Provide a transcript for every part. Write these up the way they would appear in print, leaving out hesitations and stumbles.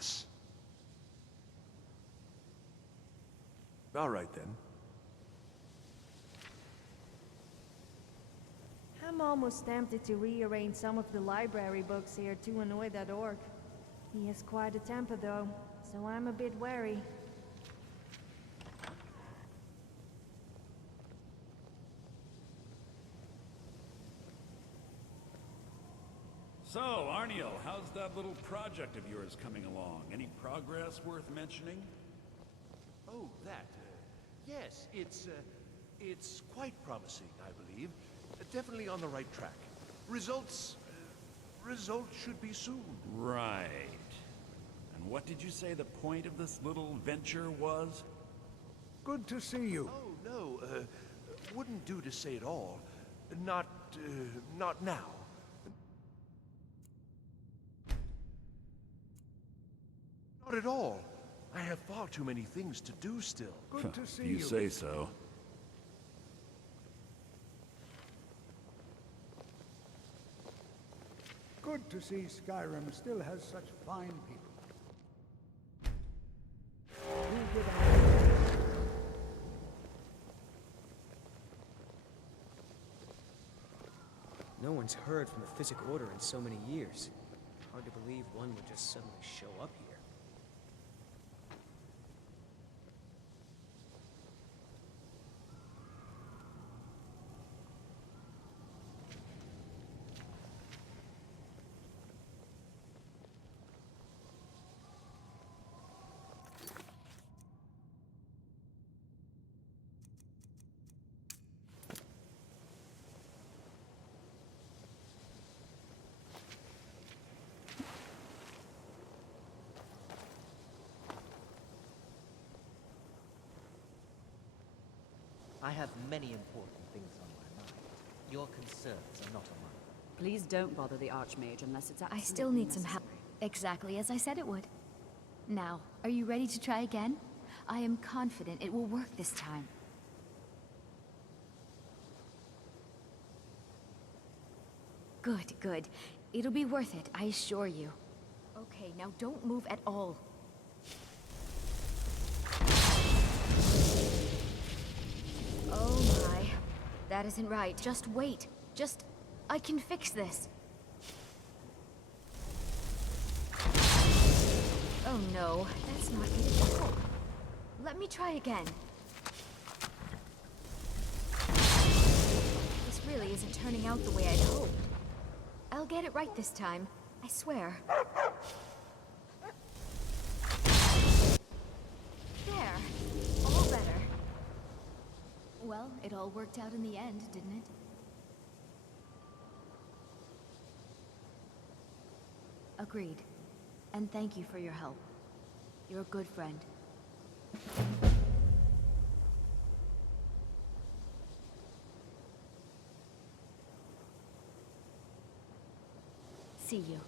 us. All right, then. I'm almost tempted to rearrange some of the library books here to annoy that orc. He has quite a temper, though, so I'm a bit wary. So, Arniel, how's that little project of yours coming along? Any progress worth mentioning? Oh, that. Yes, it's quite promising, I believe. Definitely on the right track. Results should be soon. Right. And what did you say the point of this little venture was? Good to see you. Oh, no, wouldn't do to say it all. Not now. Not at all. I have far too many things to do still. Good to see You you. say so. Good to see Skyrim still has such fine people. You get on. No one's heard from the Physic Order in so many years. Hard to believe one would just suddenly show up here. I have many important things on my mind. Your concerns are not among them. Please don't bother the Archmage unless it's absolutely I still need some help. necessary. Exactly as I said it would. Now, are you ready to try again? I am confident it will work this time. Good, good. It'll be worth it, I assure you. Okay, now don't move at all. Oh my. That isn't right. Just wait. I can fix this. Oh no, that's not it at all. Let me try again. This really isn't turning out the way I'd hoped. I'll get it right this time, I swear. There. All better. Well, it all worked out in the end, didn't it? Agreed. And thank you for your help. You're a good friend. See you.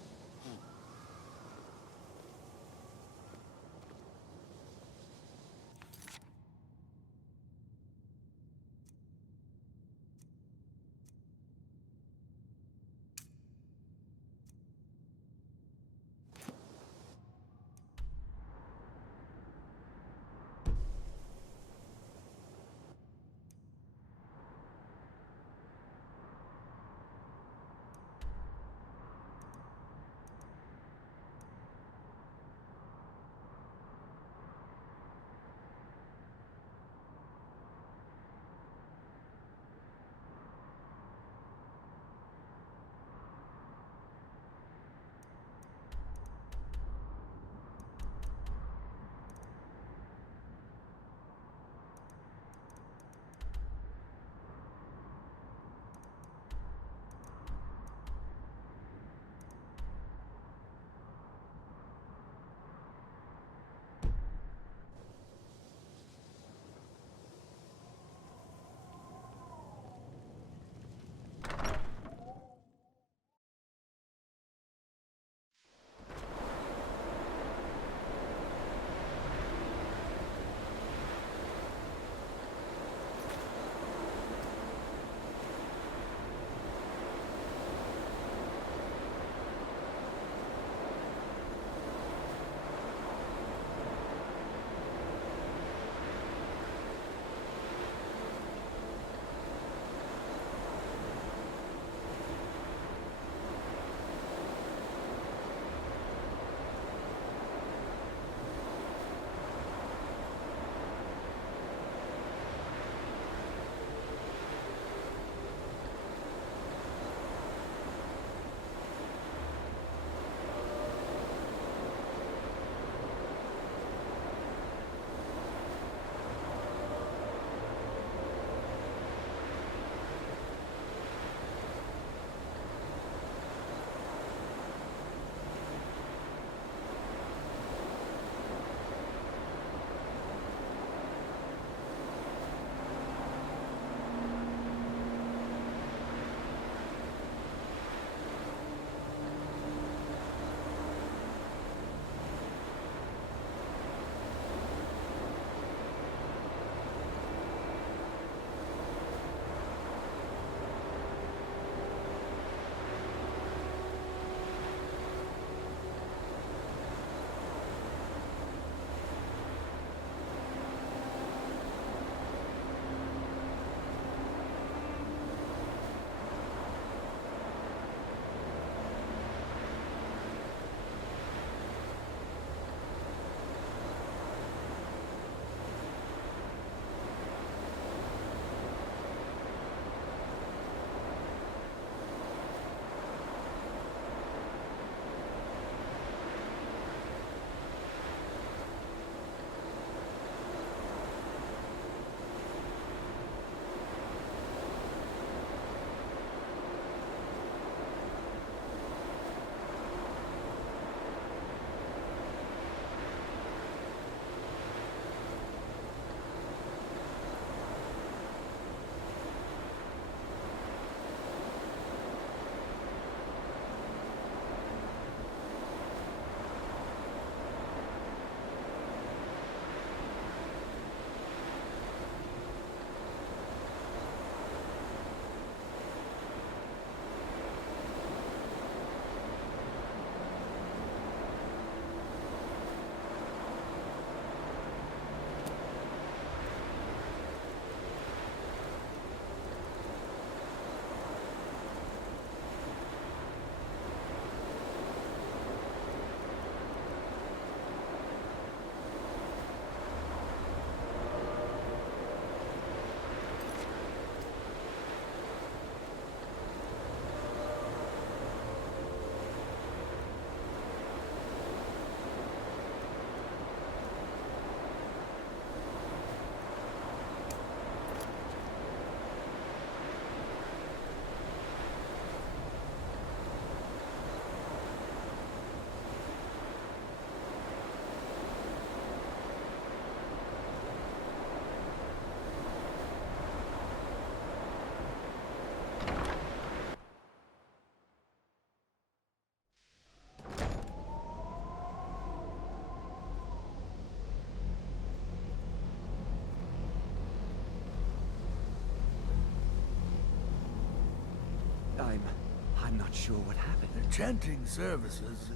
not sure what happened. Enchanting services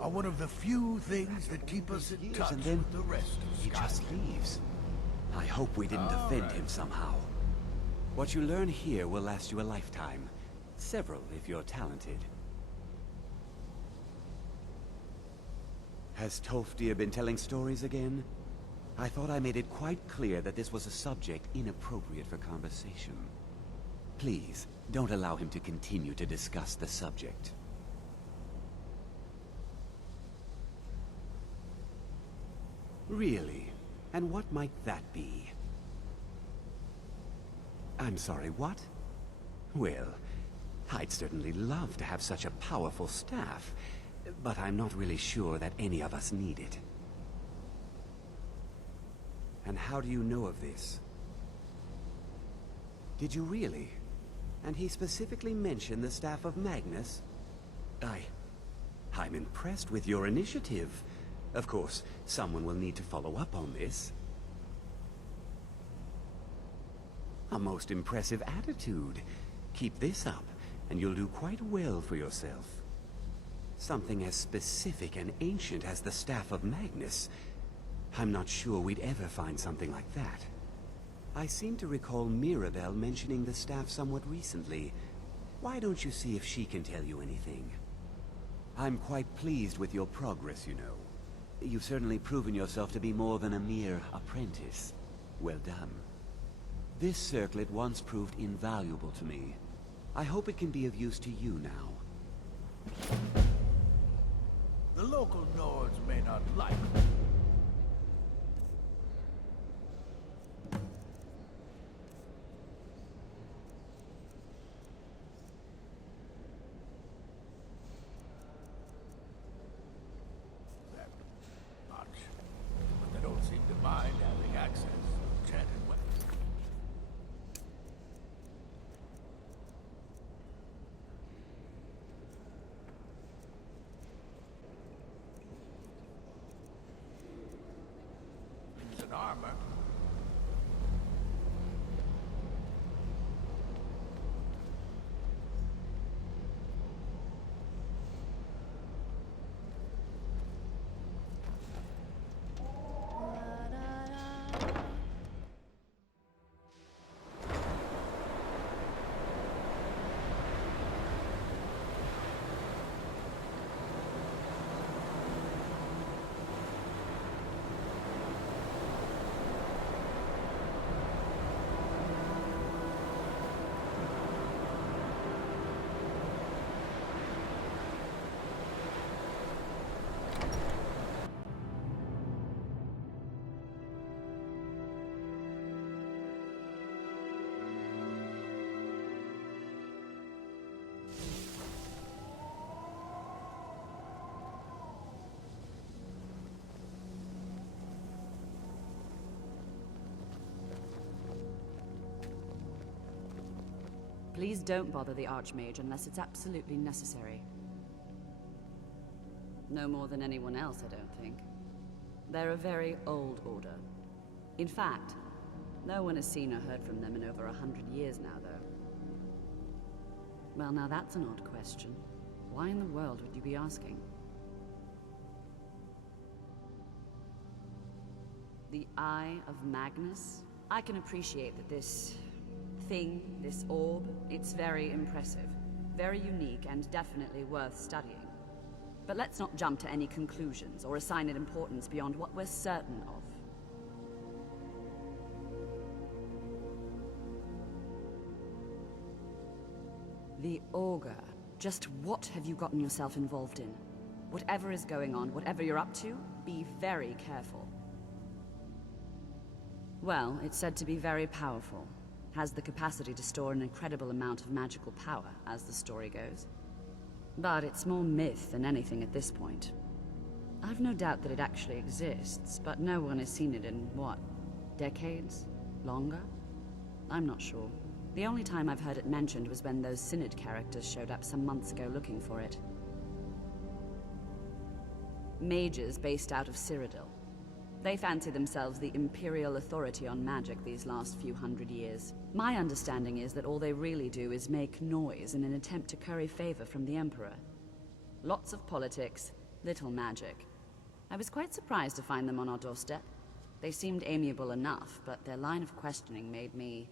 are one of the few things that keep us in touch And then with the rest of he Sky. just leaves. I hope we didn't offend him somehow. What you learn here will last you a lifetime. Several, if you're talented. Has Tolfdir been telling stories again? I thought I made it quite clear that this was a subject inappropriate for conversation. Please, don't allow him to continue to discuss the subject. Really? And what might that be? I'm sorry, what? Well, I'd certainly love to have such a powerful staff, but I'm not really sure that any of us need it. And how do you know of this? Did you really? And he specifically mentioned the staff of Magnus? I'm impressed with your initiative. Of course, someone will need to follow up on this. A most impressive attitude. Keep this up, and you'll do quite well for yourself. Something as specific and ancient as the staff of Magnus. I'm not sure we'd ever find something like that. I seem to recall Mirabelle mentioning the staff somewhat recently. Why don't you see if she can tell you anything? I'm quite pleased with your progress, you know. You've certainly proven yourself to be more than a mere apprentice. Well done. This circlet once proved invaluable to me. I hope it can be of use to you now. The local Nords may not like that much, but they don't seem to mind having access to enchanted weapons. Use an armor. Please don't bother the Archmage unless it's absolutely necessary. No more than anyone else, I don't think. They're a very old order. In fact, no one has seen or heard from them in over 100 years now, though. Well, now that's an odd question. Why in the world would you be asking? The Eye of Magnus? I can appreciate that this thing, this orb, it's very impressive, very unique, and definitely worth studying. But let's not jump to any conclusions or assign it importance beyond what we're certain of. The Augur. Just what have you gotten yourself involved in? Whatever is going on, whatever you're up to, be very careful. Well, it's said to be very powerful. Has the capacity to store an incredible amount of magical power, as the story goes. But it's more myth than anything at this point. I've no doubt that it actually exists, but no one has seen it in, what, decades? Longer? I'm not sure. The only time I've heard it mentioned was when those Synod characters showed up some months ago looking for it. Mages based out of Cyrodiil. They fancy themselves the imperial authority on magic these last few hundred years. My understanding is that all they really do is make noise in an attempt to curry favor from the Emperor. Lots of politics, little magic. I was quite surprised to find them on our doorstep. They seemed amiable enough, but their line of questioning made me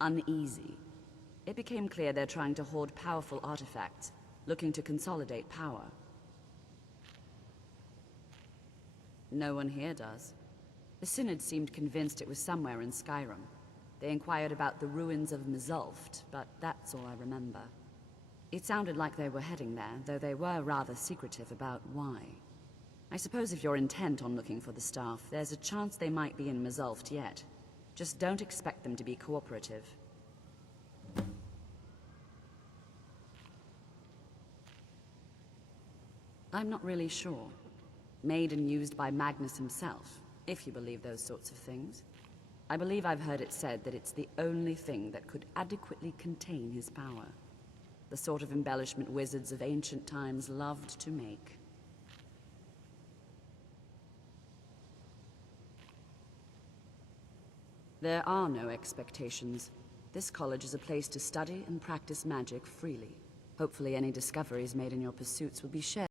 uneasy. It became clear they're trying to hoard powerful artifacts, looking to consolidate power. No one here does. The Synod seemed convinced it was somewhere in Skyrim. They inquired about the ruins of Misanthrope, but that's all I remember. It sounded like they were heading there, though they were rather secretive about why. I suppose if you're intent on looking for the staff, there's a chance they might be in Misanthrope yet. Just don't expect them to be cooperative. I'm not really sure. Made and used by Magnus himself, if you believe those sorts of things. I believe I've heard it said that it's the only thing that could adequately contain his power. The sort of embellishment wizards of ancient times loved to make. There are no expectations. This college is a place to study and practice magic freely. Hopefully any discoveries made in your pursuits will be shared.